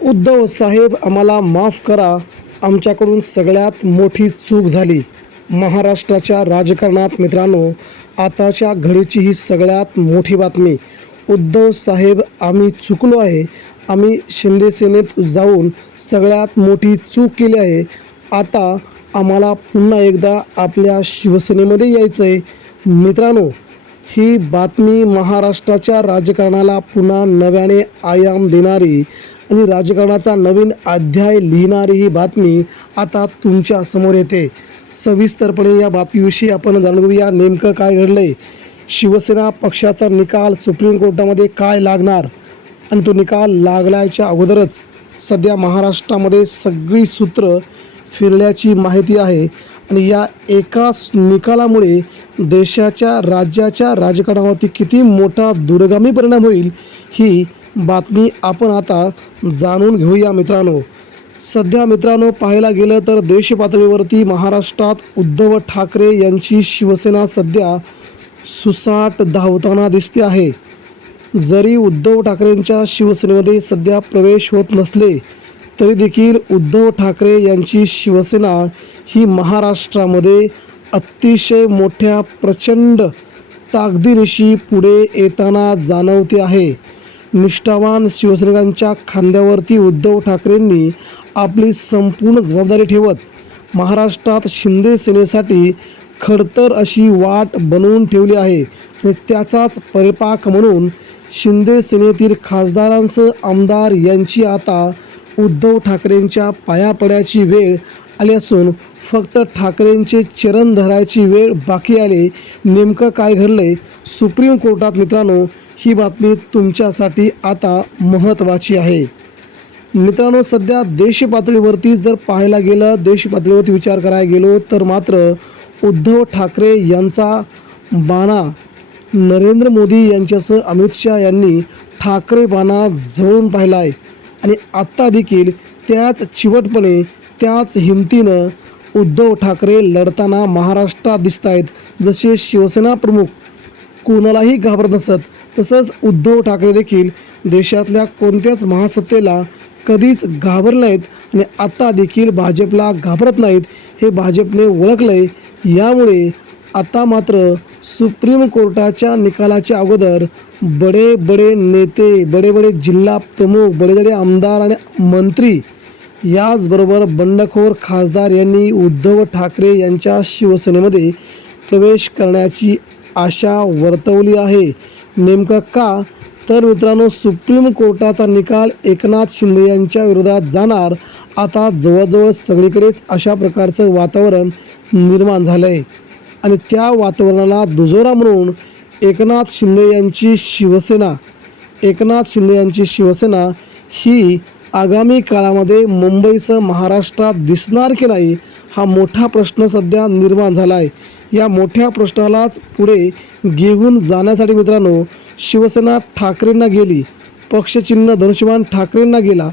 उद्धव साहेब आम्हाला माफ करा, आमच्याकडून सगळ्यात मोठी चूक झाली. महाराष्ट्राच्या राजकारणात मित्रांनो, आताच्या घडीची ही सगळ्यात मोठी बातमी. उद्धव साहेब आम्ही चुकलो आहे. आम्ही शिंदे सेनेत जाऊन सगळ्यात मोठी चूक केली आहे. आता आम्हाला पुन्हा एकदा आपल्या शिवसेनेमध्ये यायचं आहे. मित्रांनो, ही बातमी महाराष्ट्राच्या राजकारणाला पुन्हा नव्याने आयाम देणारी आणि राजकारणाचा नवीन अध्याय लिहिणारी ही बातमी आता तुमच्या समोर येते. सविस्तरपणे या बातमीविषयी आपण जाणून घेऊया. नेमकं काय घडलं आहे, शिवसेना पक्षाचा निकाल सुप्रीम कोर्टामध्ये काय लागणार आणि तो निकाल लागल्याच्या अगोदरच सध्या महाराष्ट्रामध्ये सगळी सूत्र फिरल्याची माहिती आहे. आणि या एकाच निकालामुळे देशाच्या राज्याच्या राजकारणावरती किती मोठा दूरगामी परिणाम होईल ही बातमी आपण आता जाणून घेऊया मित्रांनो. सध्या मित्रांनो पाहायला गेलं तर देशपातळीवरती महाराष्ट्रात उद्धव ठाकरे यांची शिवसेना सध्या सुसाट धावताना दिसते आहे. जरी उद्धव ठाकरेंच्या शिवसेनेमध्ये सध्या प्रवेश होत नसले तरी देखील उद्धव ठाकरे यांची शिवसेना ही महाराष्ट्रामध्ये अतिशय मोठ्या प्रचंड ताकदीनिशी पुढे येताना जाणवते आहे. निष्ठावान शिवसैनिकांच्या खांद्यावरती उद्धव ठाकरेंनी आपली संपूर्ण जबाबदारी ठेवत महाराष्ट्रात शिंदे सेनेसाठी खडतर अशी वाट बनवून ठेवली आहे. आणि त्याचाच परिपाक म्हणून शिंदे सेनेतील खासदारांसह आमदार यांची आता उद्धव ठाकरेंच्या पाया पडायची वेळ आली असून फक्त ठाकरेंचे चरण धरायची वेळ बाकी आले. नेमकं काय घडलंय सुप्रीम कोर्टात मित्रांनो, ही बातमी तुमच्यासाठी आता महत्त्वाची आहे. मित्रांनो, सध्या देशपातळीवरती जर पाहायला गेलं, देशपातळीवरती विचार करायला गेलो तर मात्र उद्धव ठाकरे यांचा बाणा नरेंद्र मोदी यांच्यासह अमित शहा यांनी ठाकरे बाणा जवळून पाहिला आहे. आणि आत्ता देखील त्याच चिवटपणे त्याच हिमतीनं उद्धव ठाकरे लढताना महाराष्ट्रात दिसत आहेत. जसे शिवसेना प्रमुख कोणालाही घाबरत नसत, तसंच उद्धव ठाकरे देखील देशातल्या कोणत्याच महासत्तेला कधीच घाबरले नाहीत आणि आता देखील भाजपला घाबरत नाहीत. हे भाजपने ओळखलं आहे. यामुळे आता मात्र सुप्रीम कोर्टाच्या निकालाच्या अगोदर बडे बडे नेते, बडे बडे जिल्हा प्रमुख, बडे बडे आमदार आणि मंत्री, याचबरोबर बंडखोर खासदार यांनी उद्धव ठाकरे यांच्या शिवसेनेमध्ये प्रवेश करण्याची आशा वर्तवली आहे. नेमकं का तर मित्रांनो, सुप्रीम कोर्टाचा निकाल एकनाथ शिंदे यांच्या विरोधात जाणार. आता जवळजवळ सगळीकडेच अशा प्रकारचं वातावरण निर्माण झालं आहे. आणि त्या वातावरणाला दुजोरा म्हणून एकनाथ शिंदे यांची शिवसेना ही आगामी काळामध्ये मुंबईसह महाराष्ट्रात दिसणार की नाही, हा मोठा प्रश्न सध्या निर्माण झाला आहे. या मोठ्या प्रश्नालाच पुढे घेऊन जाण्यासाठी मित्रांनो, शिवसेना ठाकरेंना गेली, पक्षचिन्ह धनुष्यबाण ठाकरेंना गेला.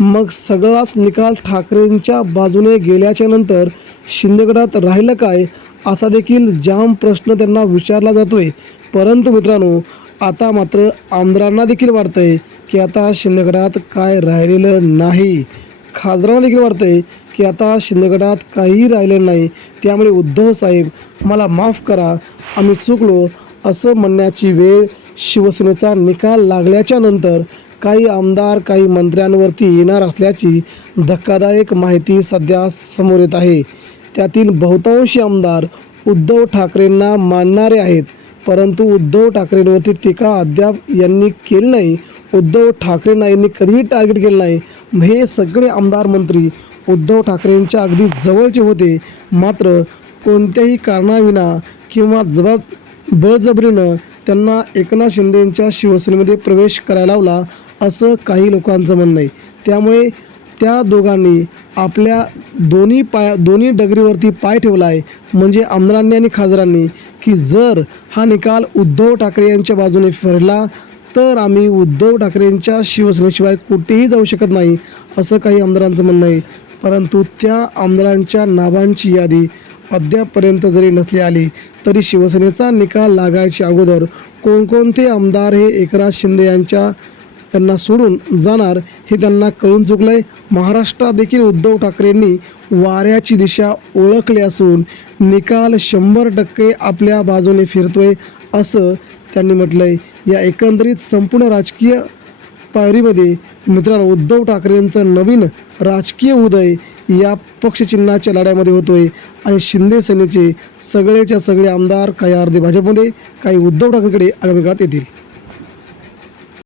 मग सगळाच निकाल ठाकरेंच्या बाजूने गेल्याच्या नंतर शिंदेगडात राहिलं काय, असा देखील जाम प्रश्न त्यांना विचारला जातोय. परंतु मित्रांनो, आता मात्र आमदारांना देखील वाटतंय की आता शिंदेगडात काय राहिलेलं नाही. खासदारांना देखील वाटतंय की आता शिंदेगडात काहीही राहिलेलं नाही. त्यामुळे उद्धव साहेब मला माफ करा, आम्ही चुकलो असं म्हणण्याची वेळ शिवसेनेचा निकाल लागल्याच्या नंतर काही आमदार, काही मंत्र्यांवरती येणार असल्याची धक्कादायक माहिती सध्या समोर येत आहे. त्यातील बहुतांशी आमदार उद्धव ठाकरेंना मानणारे आहेत, परंतु उद्धव ठाकरेंवरती टीका अद्याप यांनी केली नाही. उद्धव ठाकरेंना यांनी कधीही टार्गेट केलं नाही. हे सगळे आमदार मंत्री उद्धव ठाकरेंच्या अगदी जवळचे होते, मात्र कोणत्याही कारणाविना किंवा बळजबरीनं त्यांना एकनाथ शिंदेंच्या शिवसेनेमध्ये प्रवेश करायला लावला, असं काही लोकांचं म्हणणं आहे. त्यामुळे त्या दोघांनी आपल्या दोन्ही डगरीवरती पाय ठेवला आहे. म्हणजे आमदारांनी आणि खासदारांनी की जर हा निकाल उद्धव ठाकरे यांच्या बाजूने फिरला तर आम्ही उद्धव ठाकरेंच्या शिवसेनेशिवाय कुठेही जाऊ शकत नाही, असं काही आमदारांचं म्हणणं आहे. परंतु त्या आमदारांच्या नावांची यादी अद्यापपर्यंत जरी नसली आली तरी शिवसेनेचा निकाल लागायच्या अगोदर कोणकोणते आमदार हे एकनाथ शिंदे यांच्या यांना सोडून जाणार हे त्यांना कळून चुकलंय. महाराष्ट्रात देखील उद्धव ठाकरेंनी वाऱ्याची दिशा ओळखली असून निकाल 100% आपल्या बाजूने फिरतोय असं त्यांनी म्हटलंय. या एकंदरीत संपूर्ण राजकीय पायरीमध्ये मित्रांनो उद्धव ठाकरेंचं नवीन राजकीय उदय या पक्षचिन्हाच्या लढ्यामध्ये होतोय आणि शिंदे सेनेचे सगळेच्या सगळे आमदार काही अर्धे भाजपमध्ये काही उद्धव ठाकरेंकडे आगामी काळात येतील.